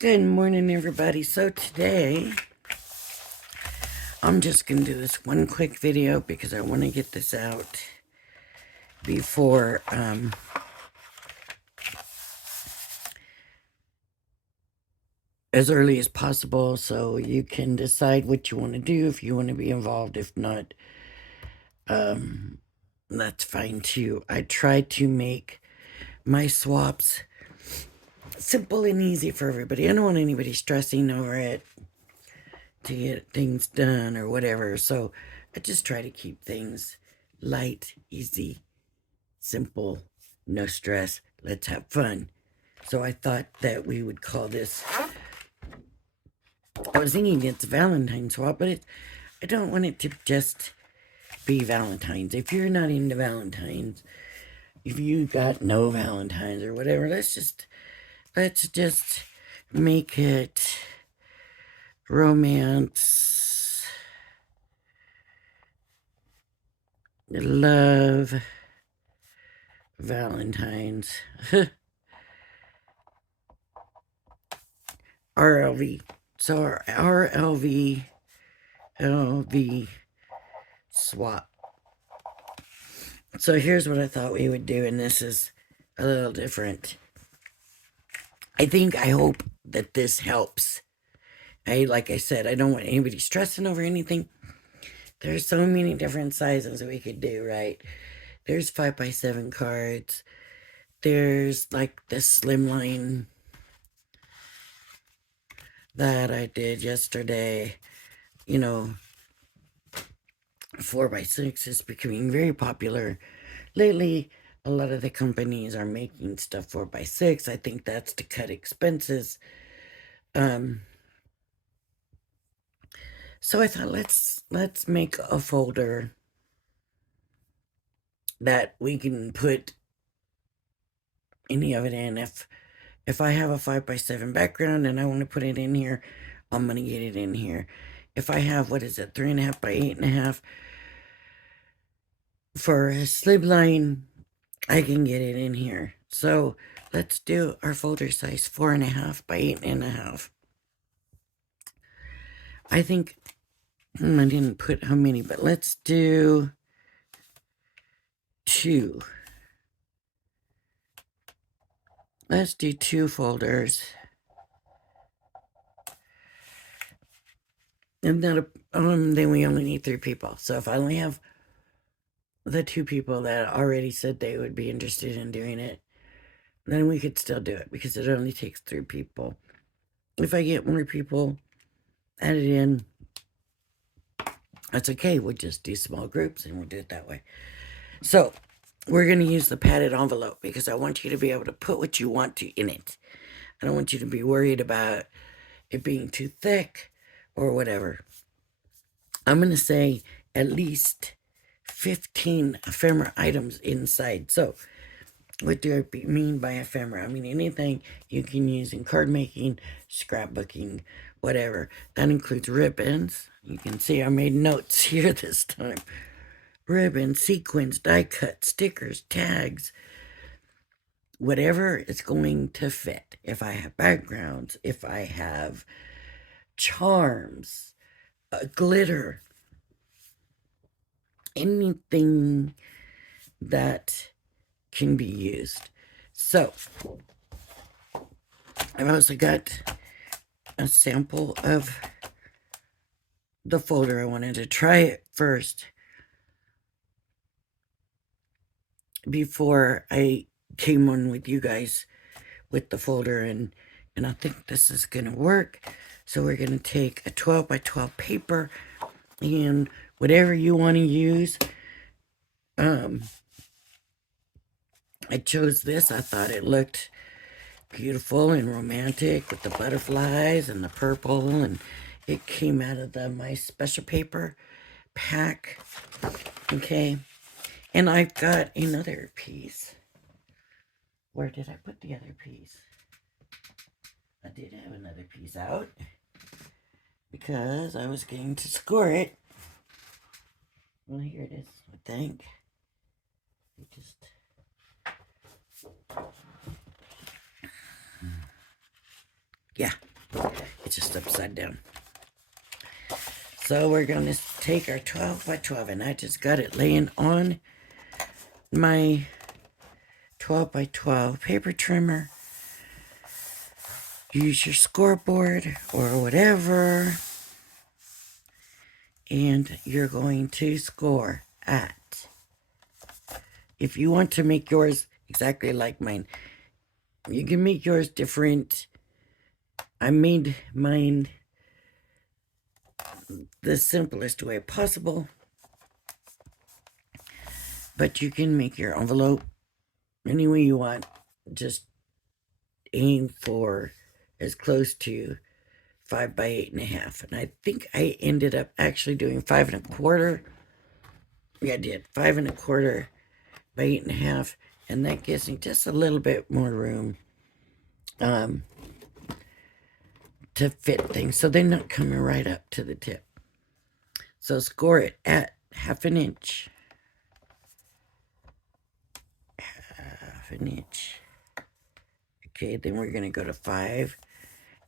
Good morning, everybody. So today, I'm just going to do this one quick video because I want to get this out before, as early as possible so you can decide what you want to do, if you want to be involved. If not, that's fine too. I try to make my swaps simple and easy for everybody. I don't want anybody stressing over it to get things done or whatever. So I just try to keep things light, easy, simple, no stress. Let's have fun. So I thought that we would call this. I was thinking it's Valentine's swap, but I don't want it to just be Valentine's. If you're not into Valentine's, if you got no Valentine's or whatever, let's just make it romance, love, Valentine's, RLV. So our RLV, LV swap. So here's what I thought we would do, and this is a little different. I hope that this helps. Like I said, I don't want anybody stressing over anything. There's so many different sizes we could do, right? There's 5x7 cards. There's like this slimline that I did yesterday. 4x6 is becoming very popular. Lately, a lot of the companies are making stuff 4x6. I think that's to cut expenses. So I thought let's make a folder that we can put any of it in. If I have a 5x7 background and I want to put it in here, I'm gonna get it in here. If I have, 3.5 by 8.5 for a slip line, I can get it in here. So let's do our folder size 4.5 by 8.5. I think I didn't put how many, but let's do 2. Let's do 2 folders. And then we only need 3 people. So if I only have the 2 people that already said they would be interested in doing it, then we could still do it because it only takes 3 people. If I get more people added in, that's okay. We'll just do small groups and we'll do it that way. So we're going to use the padded envelope because I want you to be able to put what you want to in it. I don't want you to be worried about it being too thick or whatever. I'm going to say at least 15 ephemera items inside. So what do I mean by ephemera? I mean anything you can use in card making, scrapbooking, whatever. That includes ribbons. You can see I made notes here this time. Ribbons, sequins, die cut, stickers, tags, whatever is going to fit. If I have backgrounds, if I have charms, glitter, anything that can be used. So I've also got a sample of the folder. I wanted to try it first before I came on with you guys with the folder, and I think this is gonna work. So we're gonna take a 12 by 12 paper and whatever you want to use. I chose this. I thought it looked beautiful and romantic with the butterflies and the purple, and it came out of my special paper pack. Okay, and I've got another piece. Where did I put the other piece? I did have another piece out because I was going to score it. Well, here it is, I think. Yeah, just upside down. So we're going to take our 12 by 12, and I just got it laying on my 12 by 12 paper trimmer. Use your scoreboard or whatever, and you're going to score at. If you want to make yours exactly like mine, you can make yours different. I made mine the simplest way possible, but you can make your envelope any way you want. Just aim for as close to 5 by 8.5, and I think I ended up actually doing 5 1/4. Yeah, I did 5 1/4 by 8.5, and that gives me just a little bit more room to fit things, so they're not coming right up to the tip. So score it at 1/2 inch. 1/2 inch. Okay, then we're going to go to 5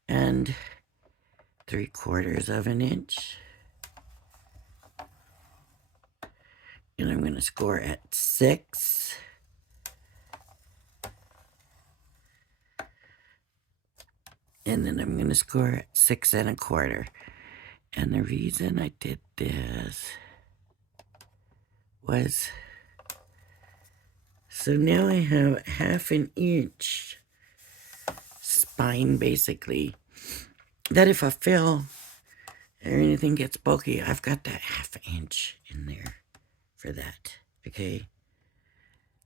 3/4 inch. And I'm going to score at 6. And then I'm going to score at 6 1/4. And the reason I did this was so now I have 1/2 inch spine, basically, that if I fail or anything gets bulky, I've got that 1/2 inch in there for that. Okay,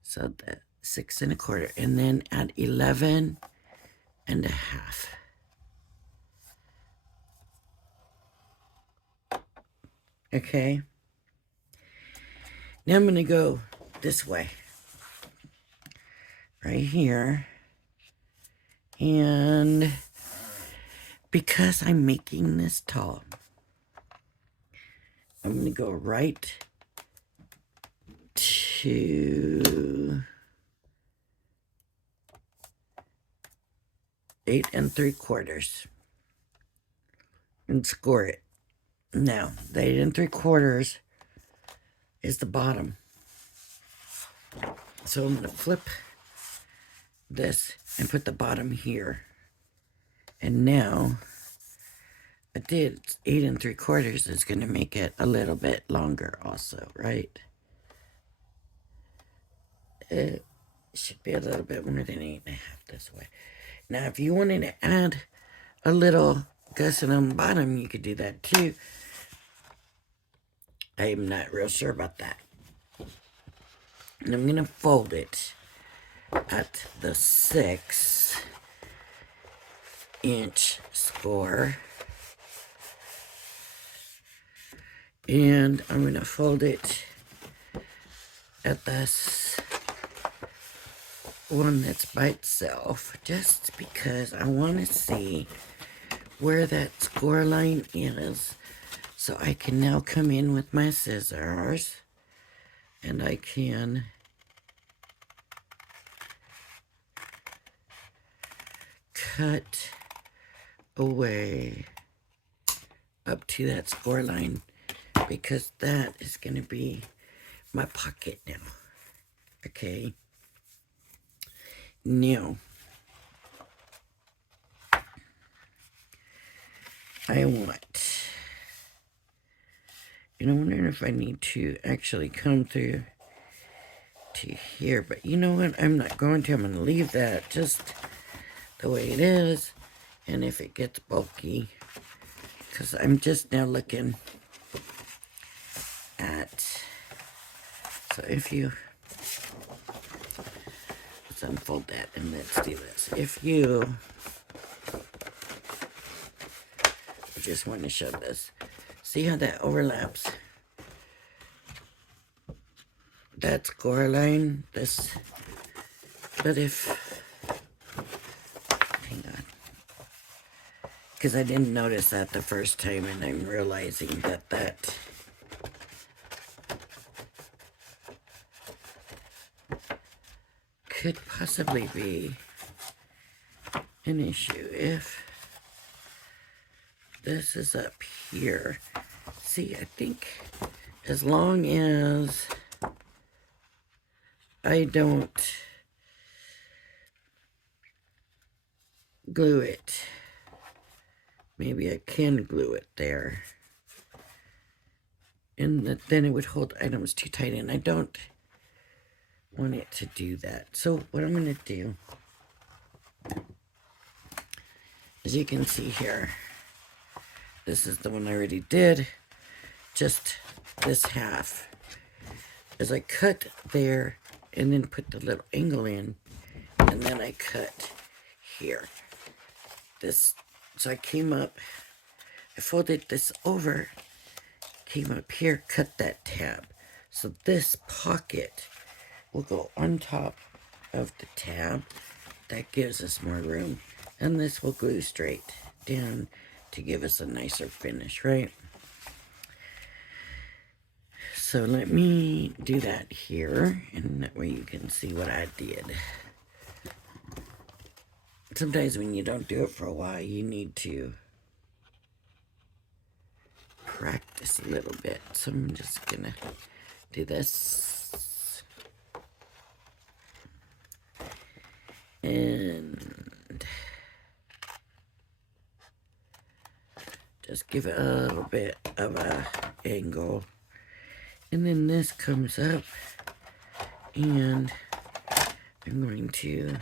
so that 6 1/4, and then at 11 1/2. Okay, now I'm going to go this way, right here, and because I'm making this tall, I'm going to go right to 8 3/4 and score it. Now, the 8 3/4 is the bottom. So I'm going to flip this and put the bottom here. And now, I did 8 3/4 is going to make it a little bit longer also, right? It should be a little bit more than 8 1/2 this way. Now, if you wanted to add a little gusset on the bottom, you could do that too. I'm not real sure about that. And I'm going to fold it at the 6 inch score. And I'm going to fold it at this one that's by itself, just because I want to see where that score line is. So I can now come in with my scissors and I can cut away up to that score line, because that is going to be my pocket now. Okay. Now, I'm wondering if I need to actually come through to here, but you know what? I'm not going to. I'm going to leave that just the way it is, and if it gets bulky, because I'm just now looking at, so if you, let's unfold that and let's do this. If you, I just want to show this. See how that overlaps? That score line, this, but if, hang on, because I didn't notice that the first time, and I'm realizing that could possibly be an issue if this is up here. See, I think as long as I don't glue it, maybe I can glue it there. And then it would hold items too tight, and I don't want it to do that. So what I'm going to do, as you can see here, this is the one I already did, just this half. As I cut there, and then put the little angle in, and then I cut here. This, so I came up, I folded this over, came up here, cut that tab. So this pocket will go on top of the tab. That gives us more room. And this will glue straight down to give us a nicer finish, right? So let me do that here, and that way you can see what I did. Sometimes when you don't do it for a while, you need to practice a little bit. So I'm just gonna do this. And just give it a little bit of a angle. And then this comes up, and I'm going to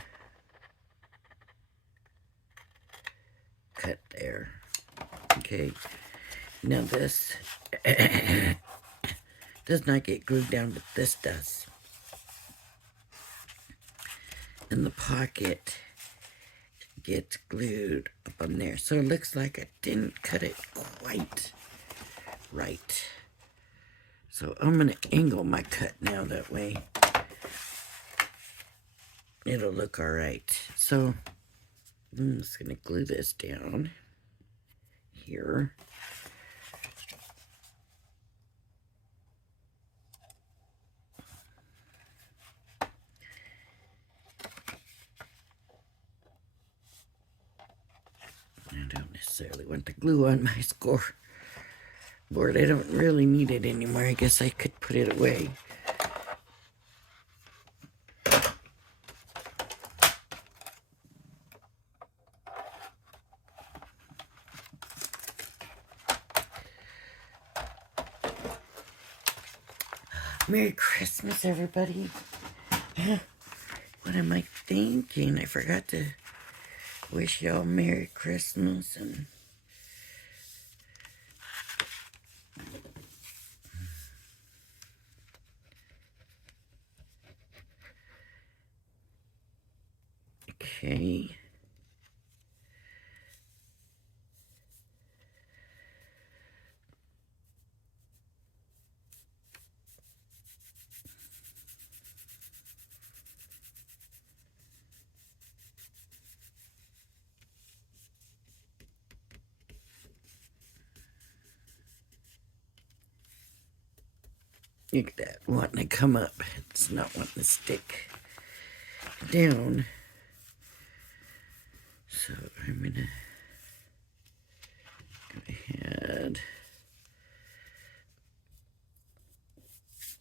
cut there. Okay, now this does not get glued down, but this does. And the pocket gets glued up on there. So it looks like I didn't cut it quite right. So I'm going to angle my cut now, that way it'll look all right. So I'm just going to glue this down here. I don't necessarily want the glue on my score board. I don't really need it anymore. I guess I could put it away. Merry Christmas, everybody. What am I thinking? I forgot to wish y'all Merry Christmas. And okay. Look at that, wanting to come up. It's not wanting to stick down. So I'm gonna go ahead.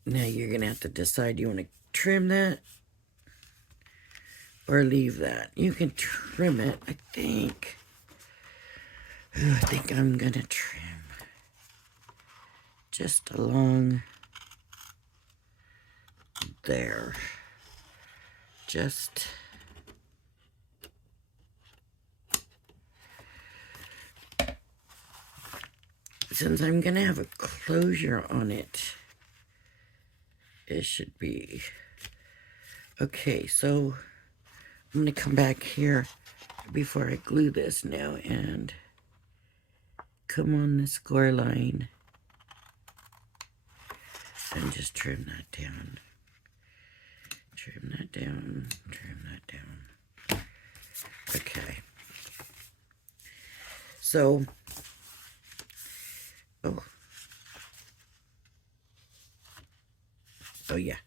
Now you're gonna have to decide, you want to trim that or leave that. You can trim it, I think. I think I'm gonna trim just along there. Just since I'm gonna have a closure on it, it should be okay. So I'm gonna come back here before I glue this now and come on the score line and just trim that down. Trim that down, trim that down. Okay. So, oh yeah.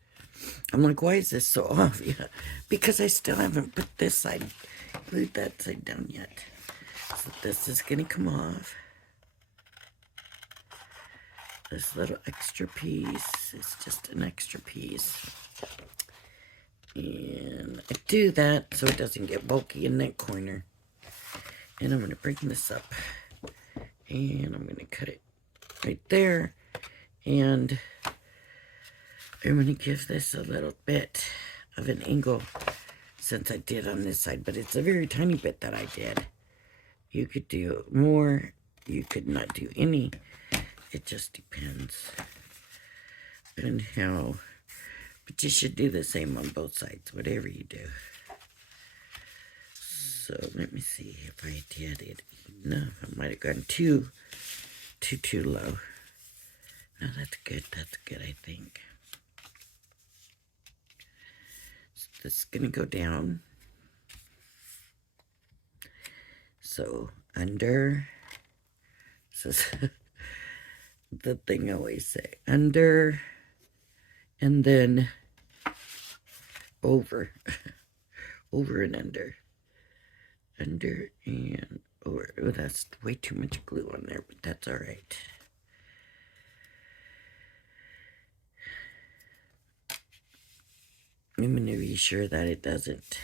I'm like, why is this so off? Yeah, because I still haven't put this side, glued that side down yet. So this is gonna come off. this little extra piece. It's just an extra piece. And I do that so it doesn't get bulky in that corner. And I'm going to bring this up. And I'm going to cut it right there. And I'm going to give this a little bit of an angle since I did on this side. But it's a very tiny bit that I did. You could do more. You could not do any. It just depends on how. But you should do the same on both sides, whatever you do. So let me see if I did it enough. I might have gone too low. No, that's good. That's good, I think. So this is going to go down. So under, this is the thing I always say. Under, and then over. Over and under. Under and over. Oh, that's way too much glue on there, but that's all right. I'm going to be sure that it doesn't.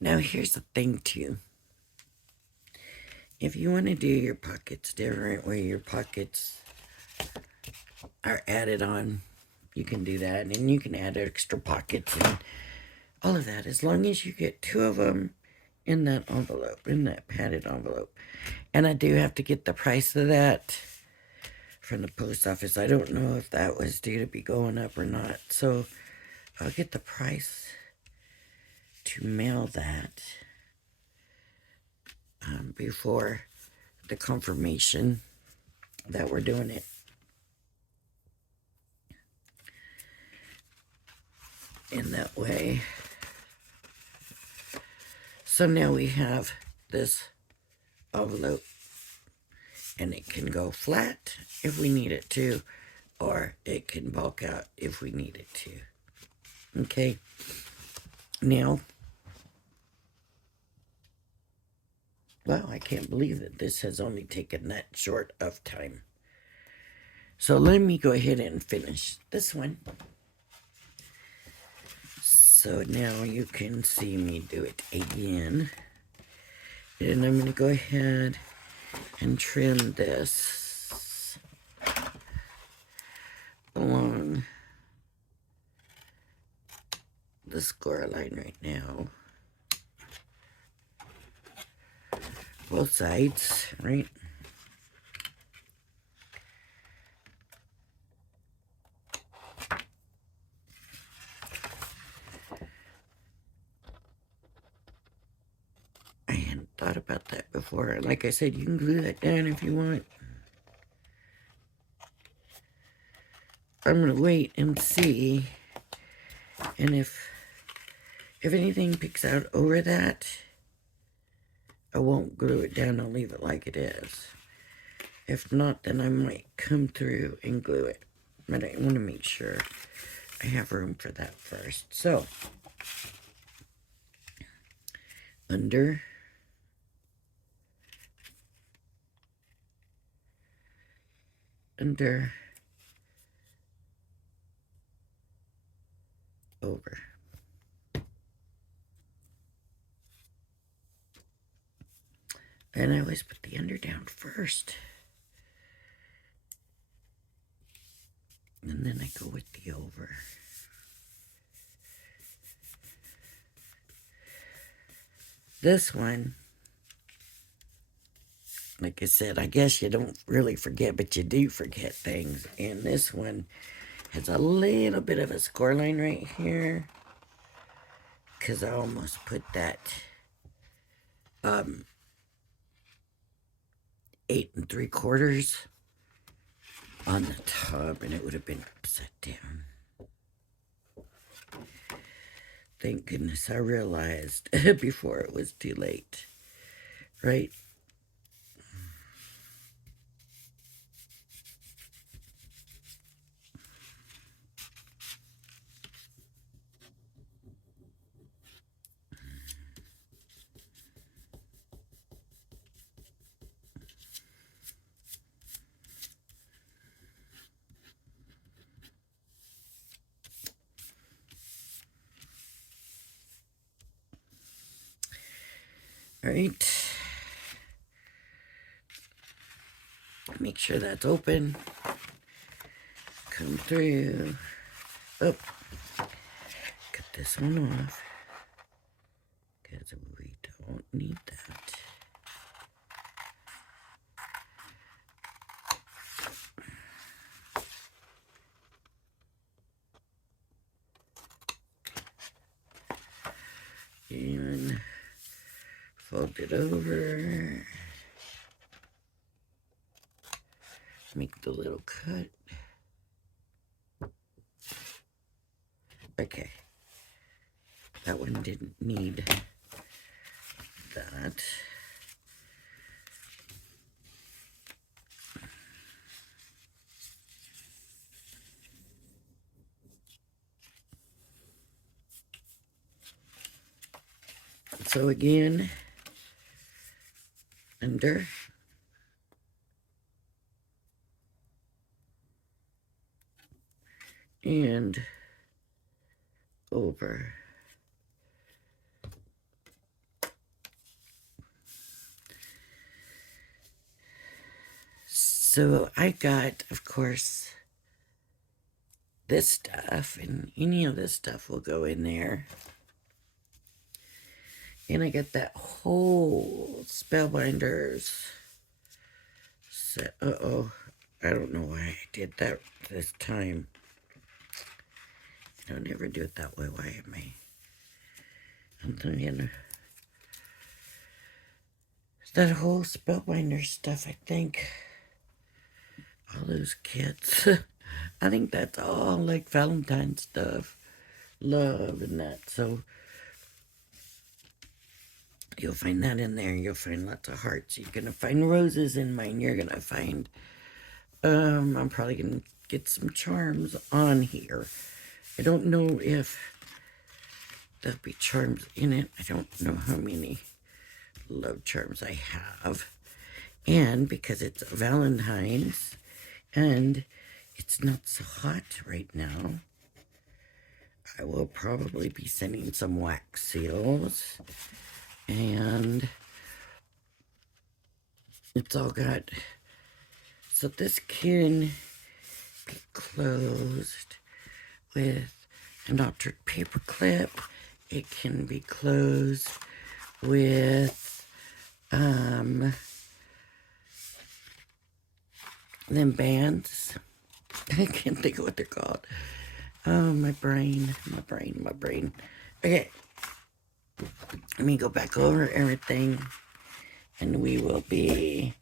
Now here's the thing too. If you want to do your pockets different, where your pockets are added on, you can do that. And you can add extra pockets and all of that, as long as you get 2 of them in that envelope, in that padded envelope. And I do have to get the price of that from the post office. I don't know if that was due to be going up or not. So I'll get the price to mail that before the confirmation that we're doing it. In that way. So now we have this envelope, and it can go flat if we need it to, or it can bulk out if we need it to. Okay. Now, wow, I can't believe that this has only taken that short of time. So let me go ahead and finish this one. So now you can see me do it again. And I'm going to go ahead and trim this along the score line right now. Both sides, right? I hadn't thought about that before. Like I said, you can glue that down if you want. I'm going to wait and see. And if anything picks out over that, I won't glue it down. I'll leave it like it is. If not, then I might come through and glue it. But I want to make sure I have room for that first. So, under, over. And I always put the under down first. And then I go with the over. This one, like I said, I guess you don't really forget, but you do forget things. And this one has a little bit of a score line right here, because I almost put that 8 3/4 on the top, and it would have been upside down. Thank goodness I realized before it was too late, right? Right. Make sure that's open. Come through. Oh, cut this one off. Because we don't need that. And fold it over. Make the little cut. Okay. That one didn't need that. So again, under, and over. So I got, of course, this stuff, and any of this stuff will go in there. And I got that whole Spellbinders set. Uh-oh. I don't know why I did that this time. I don't ever do it that way. Why am I? I'm thinking that whole Spellbinder stuff, I think. All those kits. I think that's all like Valentine stuff. Love and that. So you'll find that in there. You'll find lots of hearts. You're going to find roses in mine. You're going to find... I'm probably going to get some charms on here. I don't know if there'll be charms in it. I don't know how many love charms I have. And because it's Valentine's and it's not so hot right now, I will probably be sending some wax seals. And it's all got... So this can be closed with an altered paper clip. It can be closed with them bands. I can't think of what they're called. Oh, my brain. Okay. Let me go back over everything and we will be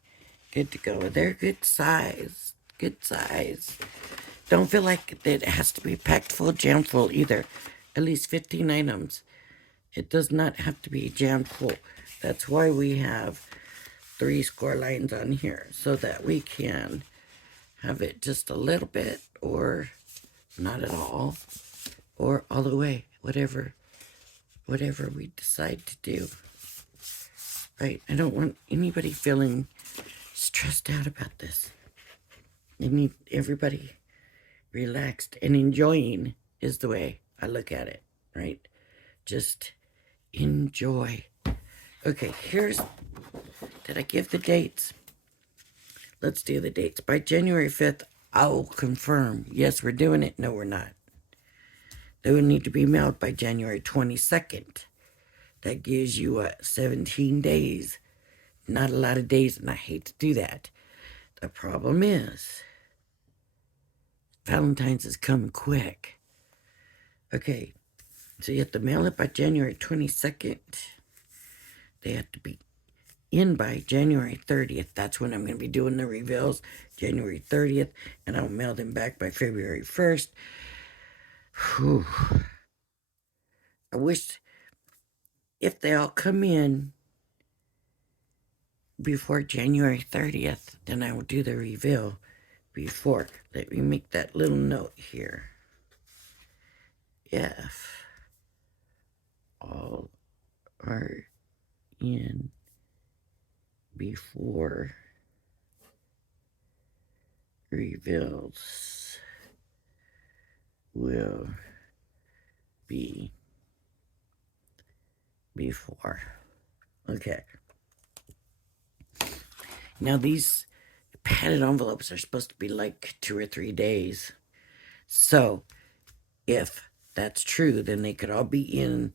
good to go. They're good size. Good size. Don't feel like it has to be packed full, jam full either. At least 15 items. It does not have to be jam full. That's why we have 3 score lines on here, so that we can have it just a little bit, or not at all, or all the way, whatever we decide to do. Right? I don't want anybody feeling stressed out about this. I need everybody relaxed and enjoying is the way I look at it, right? Just enjoy. Okay, did I give the dates? Let's do the dates. By January 5th, I'll confirm. Yes, we're doing it. No, we're not. They would need to be mailed by January 22nd. That gives you, 17 days. Not a lot of days, and I hate to do that. The problem is, Valentine's is coming quick. Okay, so you have to mail it by January 22nd. They have to be in by January 30th. That's when I'm going to be doing the reveals, January 30th, and I'll mail them back by February 1st. Whew. I wish if they all come in before January 30th, then I will do the reveal before. Let me make that little note here. If all are in before reveals will be before. Okay. Now, these padded envelopes are supposed to be like 2 or 3 days. So, if that's true, then they could all be in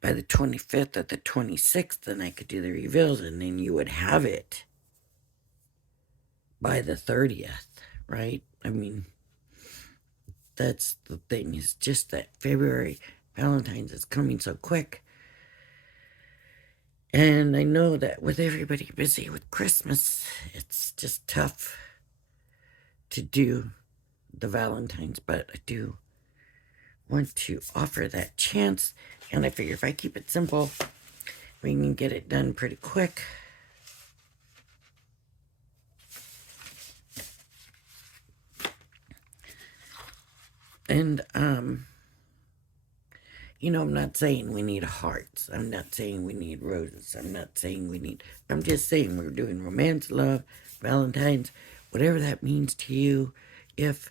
by the 25th or the 26th, and I could do the reveals, and then you would have it by the 30th, right? I mean, that's the thing, is just that February Valentine's is coming so quick. And I know that with everybody busy with Christmas, it's just tough to do the Valentine's, but I do want to offer that chance. And I figure if I keep it simple, we can get it done pretty quick. And, I'm not saying we need hearts. I'm not saying we need roses. I'm just saying we're doing romance, love, Valentine's, whatever that means to you. If,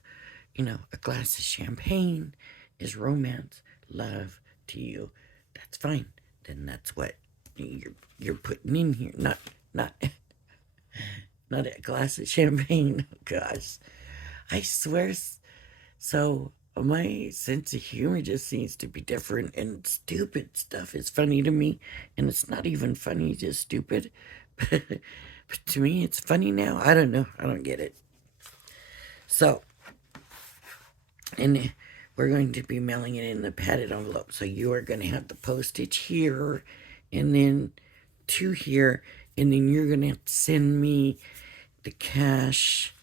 a glass of champagne is romance, love to you, that's fine. Then that's what you're putting in here. Not not a glass of champagne. Oh, gosh. I swear. So my sense of humor just seems to be different, and stupid stuff is funny to me, and it's not even funny, just stupid. But to me, it's funny now. I don't know. I don't get it. So, and we're going to be mailing it in the padded envelope. So you are going to have the postage here, and then to here, and then you're going to have to send me the cash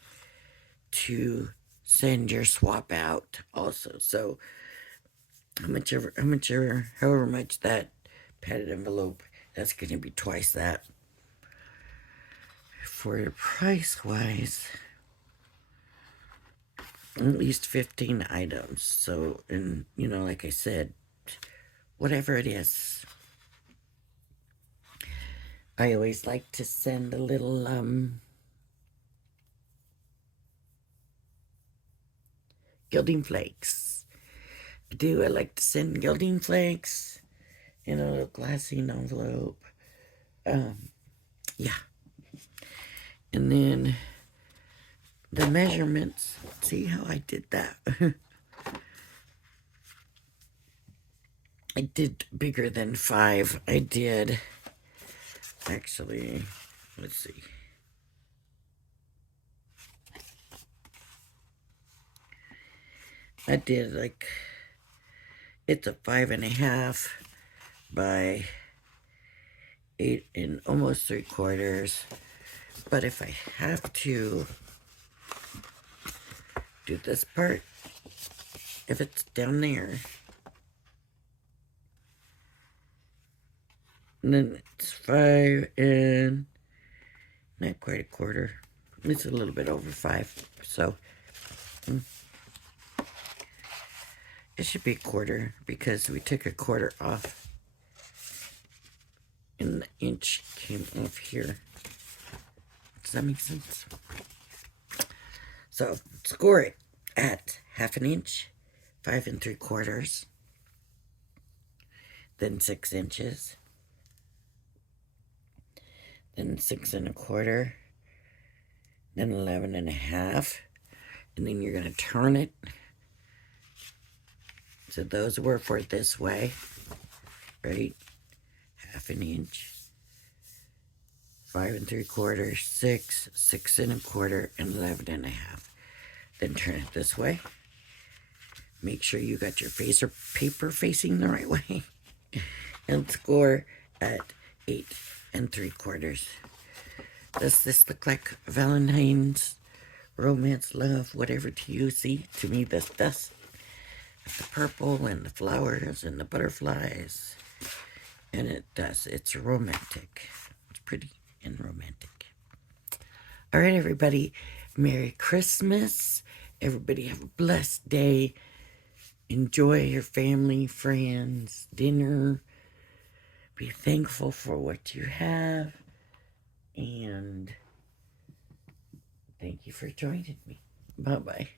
to send your swap out also. So however much that padded envelope, that's going to be twice that. For price wise, at least 15 items. So, and like I said, whatever it is, I always like to send a little gilding flakes. I like to send gilding flakes in a little glassine envelope. Yeah. And then the measurements. See how I did that? I did bigger than 5. I did, actually, let's see. I did it's a 5.5 by 8 and almost 3/4. But if I have to do this part, if it's down there, and then it's 5 and not quite 1/4. It's a little bit over 5. So it should be 1/4 because we took 1/4 off. And the inch came off here. Does that make sense? So score it at 1/2 inch, 5 3/4, then 6 inches, then 6 1/4, then 11.5, and then you're going to turn it. So those were for this way, right? 1/2 inch, 5 3/4, 6, 6 1/4, and 11.5. Then turn it this way. Make sure you got your paper facing the right way. And score at 8 3/4. Does this look like Valentine's, romance, love, whatever to you? See, to me this does. The purple and the flowers and the butterflies. And it does. It's romantic. It's pretty and romantic. All right, everybody. Merry Christmas. Everybody have a blessed day. Enjoy your family, friends, dinner. Be thankful for what you have. And thank you for joining me. Bye-bye.